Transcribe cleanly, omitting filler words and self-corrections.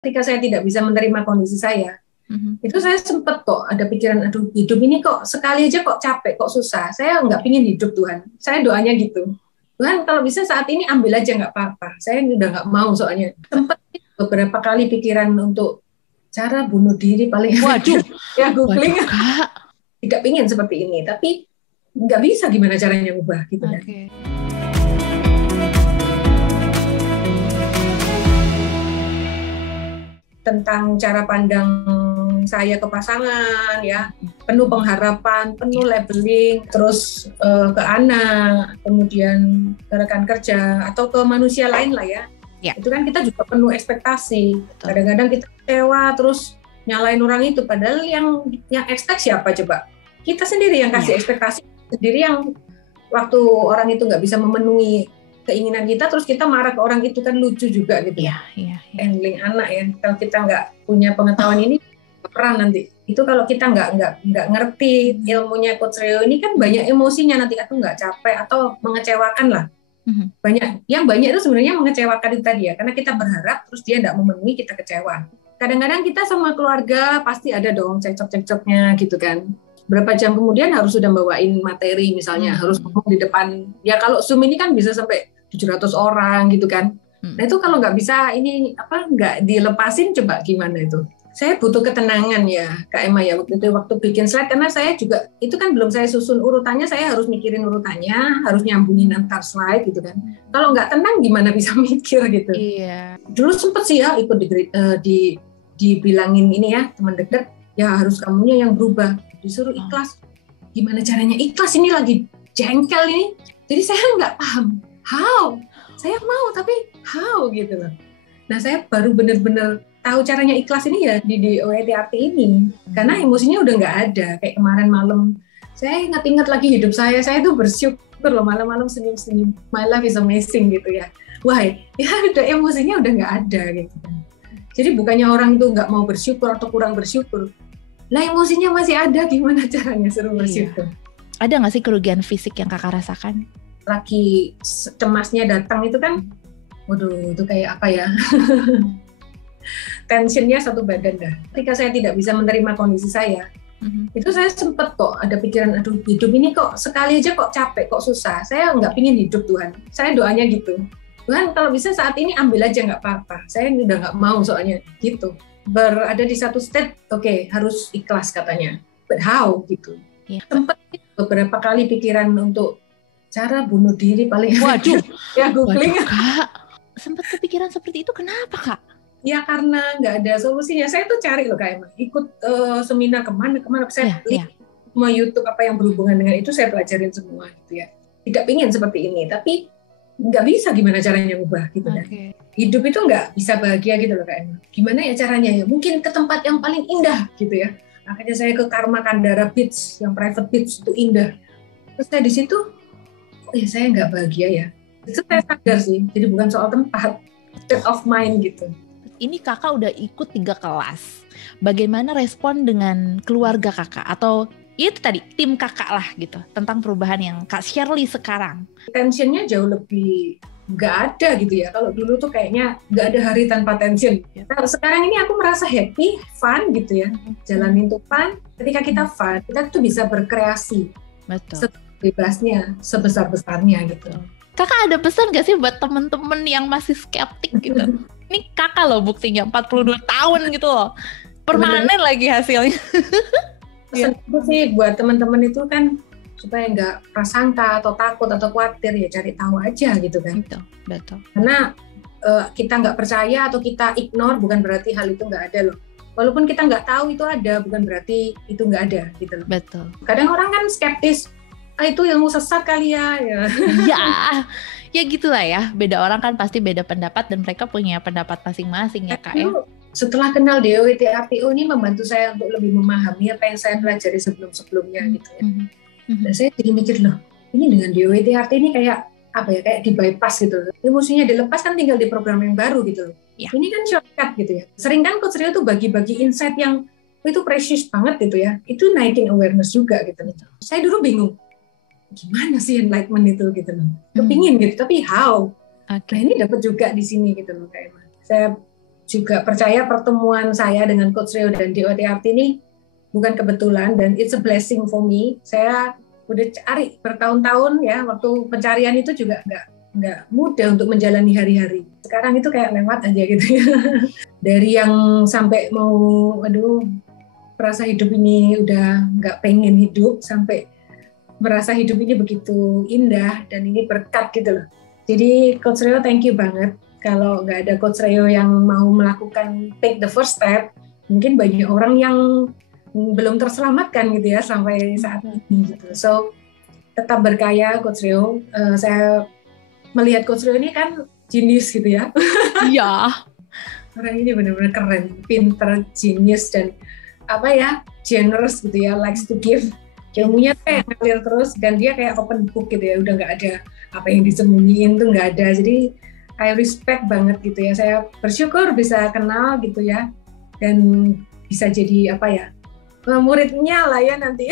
Ketika saya tidak bisa menerima kondisi saya, itu saya sempat kok ada pikiran, aduh hidup ini kok sekali aja kok capek, kok susah. Saya nggak pingin hidup Tuhan. Saya doanya gitu. Tuhan kalau bisa saat ini ambil aja nggak apa-apa. Saya udah nggak mau soalnya. Sempat beberapa kali pikiran untuk cara bunuh diri paling Waduh, ya googling. waduh, Kak. Tidak pingin seperti ini, tapi nggak bisa gimana caranya ubah gitu kan. Okay. Tentang cara pandang saya ke pasangan ya, penuh pengharapan, penuh labeling, terus ke anak, kemudian ke rekan kerja atau ke manusia lain lah ya. Itu kan kita juga penuh ekspektasi. Kadang-kadang kita kecewa terus nyalain orang itu, padahal yang expect siapa coba? Kita sendiri yang kasih ekspektasi, sendiri yang waktu orang itu nggak bisa memenuhi keinginan kita, terus kita marah ke orang itu, kan lucu juga gitu. Handling anak ya, kalau kita nggak punya pengetahuan ini peran nanti itu, kalau kita nggak ngerti ilmunya Coach Rio ini kan banyak emosinya nanti, aku nggak capek atau mengecewakan lah. Banyak itu sebenarnya mengecewakan itu tadi ya, karena kita berharap terus dia nggak memenuhi, kita kecewa. Kadang-kadang kita sama keluarga pasti ada dong cekcok-cekcoknya gitu kan. Berapa jam kemudian harus sudah bawain materi misalnya, harus ngomong di depan, ya kalau Zoom ini kan bisa sampai 700 orang gitu kan. Nah itu kalau nggak bisa ini nggak dilepasin, coba gimana itu? Saya butuh ketenangan ya Kak Emma ya, waktu bikin slide, karena saya juga itu kan belum saya susun urutannya, saya harus mikirin urutannya, harus nyambungin antar slide gitu kan. Kalau nggak tenang gimana bisa mikir gitu. Dulu sempet sih ya ikut dibilangin ini ya teman dekat, ya harus kamunya yang berubah, disuruh ikhlas. Gimana caranya ikhlas, ini lagi jengkel ini. Jadi saya nggak paham how, saya mau tapi how gitu loh. Nah saya baru benar-benar tahu caranya ikhlas ini ya di OETRT ini, karena emosinya udah nggak ada. Kayak kemarin malam saya ingat-ingat lagi hidup saya tuh bersyukur loh, malam-malam senyum-senyum, my life is amazing gitu ya. Wah ya udah emosinya udah nggak ada gitu kan. Jadi bukannya orang itu nggak mau bersyukur atau kurang bersyukur, lah emosinya masih ada, gimana caranya suruh bersyukur? Ada nggak sih kerugian fisik yang kakak rasakan? Lagi cemasnya datang itu kan, waduh itu kayak apa ya? Tensionnya satu badan dah. Ketika saya tidak bisa menerima kondisi saya, itu saya sempat kok ada pikiran, aduh hidup ini kok sekali aja kok capek, kok susah. Saya nggak pingin hidup Tuhan. Saya doanya gitu. Tuhan kalau bisa saat ini ambil aja nggak apa-apa. Saya udah nggak mau soalnya gitu. Berada di satu state, oke, harus ikhlas katanya. But how gitu. Sempat beberapa kali pikiran untuk cara bunuh diri paling. Waduh, ya googling. Waduh, Kak. Sempat kepikiran seperti itu, kenapa Kak? Ya karena nggak ada solusinya. Saya tuh cari loh Kak Emma, ikut seminar kemana saya lihat semua YouTube apa yang berhubungan dengan itu, saya pelajarin semua gitu ya. Tidak pingin seperti ini, tapi nggak bisa gimana caranya ubah gitu kan. Hidup itu nggak bisa bahagia gitu loh Kak Emma. Gimana ya caranya ya? Mungkin ke tempat yang paling indah gitu ya. Akhirnya saya ke Karma Kandara Beach, yang private beach itu indah. Terus saya di situ, oh ya saya nggak bahagia ya. Itu saya sadar sih. Jadi bukan soal tempat, state of mind gitu. Ini kakak udah ikut 3 kelas. Bagaimana respon dengan keluarga kakak atau itu tadi tim kakak lah gitu tentang perubahan yang Kak Shirley sekarang? Tensionnya jauh lebih nggak ada gitu ya. Kalau dulu tuh kayaknya nggak ada hari tanpa tension. Nah, sekarang ini aku merasa happy, fun gitu ya. Jalanin tuh fun. Ketika kita fun, kita tuh bisa berkreasi. Betul. Sebebasnya, sebesar-besarnya gitu. Kakak ada pesan nggak sih buat temen-temen yang masih skeptik gitu? Ini kakak loh buktinya 42 tahun gitu loh. Permanen lagi hasilnya. Pesan itu sih buat teman-teman itu kan, supaya nggak prasangka atau takut atau khawatir, ya cari tahu aja gitu kan. Betul. Karena kita nggak percaya atau kita ignore bukan berarti hal itu nggak ada loh. Walaupun kita nggak tahu itu ada, bukan berarti itu nggak ada gitu loh. Betul. Kadang orang kan skeptis, itu ilmu sesat kali ya. Ya gitulah ya. Beda orang kan pasti beda pendapat dan mereka punya pendapat masing-masing ya Kak ya. Setelah kenal DOETRTO ini membantu saya untuk lebih memahami apa yang saya pelajari sebelum-sebelumnya gitu ya. Dan saya jadi mikir loh, ini dengan DOETRT ini kayak apa ya, kayak di bypass gitu. Emosinya dilepas kan tinggal di program yang baru gitu loh. Ini kan shortcut gitu ya. Sering kan Coach Rio tuh bagi-bagi insight yang itu precious banget gitu ya. Itu naikin awareness juga gitu. Saya dulu bingung, gimana sih enlightenment itu gitu loh. Kepingin gitu, tapi how? Nah ini dapat juga di sini gitu loh kayak saya juga percaya pertemuan saya dengan Coach Rio dan DOTRT ini bukan kebetulan dan it's a blessing for me. Saya udah cari bertahun-tahun ya, waktu pencarian itu juga nggak mudah untuk menjalani hari-hari. Sekarang itu kayak lewat aja gitu ya. Dari yang sampai mau, merasa hidup ini udah nggak pengen hidup, sampai merasa hidup ini begitu indah dan ini berkat gitu loh. Jadi Coach Rio thank you banget. Kalau nggak ada Coach Rio yang mau melakukan take the first step, mungkin banyak orang yang belum terselamatkan gitu ya sampai saat ini gitu. So tetap berkaya Coach Rio. Saya melihat Coach Rio ini kan jenius gitu ya. Iya. Orang ini benar-benar keren, pinter, jenius dan generous gitu ya, likes to give. Ilmunya kayak ngalir terus dan dia kayak open book gitu ya, udah nggak ada apa yang disembunyiin tuh nggak ada. Jadi I respect banget gitu ya. Saya bersyukur bisa kenal gitu ya dan bisa jadi muridnya lah ya nanti.